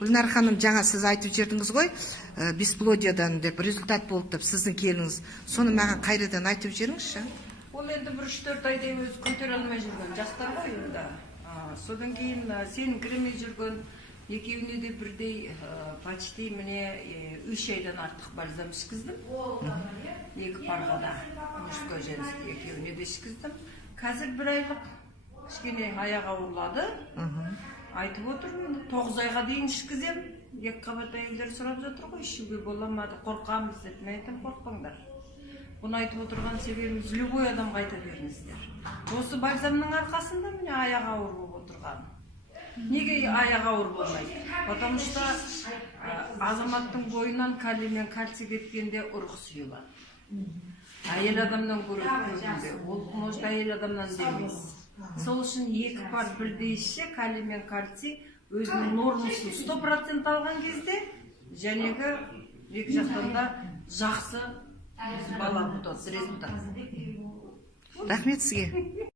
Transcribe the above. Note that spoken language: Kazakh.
Гүлнар ханым, жаңа сіз айтып жердіңіз ғой, бесплодиядан деп результат болды деп сіздің келіңіз. Соны маған қайрадан айтып жеріңізші. Ол енді 3-4 айда өз көтере алмай жүрген жастар ғой енді. Содан кейін сен кіремей жүрген екеуіне де бірдей почти міне 3 айдан артық бальзам ішкіздім. 2 парғада, мужской женский екеуіне де ішкіздім. Қазір 1 айлық кішкене аяқ ауырлады. Айтып отырмын, 9 айға дейін ішкізем. 2 қабат әйелдер сұрап жатыр ғой, ішуге боламады, қорқамыз деп. Мен айтам, қорқпаңдар. Бұны айтып отырған себебіміз любой адамға айта беріңіздер. Осы бальзамның арқасында міне аяқ ауыр болып отырған. Неге аяқ ауыр болмайды? Потому что азаматтың бойынан калий мен кальций кеткенде ұрық сұйылады. Әйел адамнан көргенде, ол может әйел адамнан демейсіз. Сол үшін 2 пар бірдей ішсе, калий мен кальций өзінің нормасын 100% алған кезде, жәнегі екі жақтан да жақсы бала бұтады, результат. Рахмет сізге.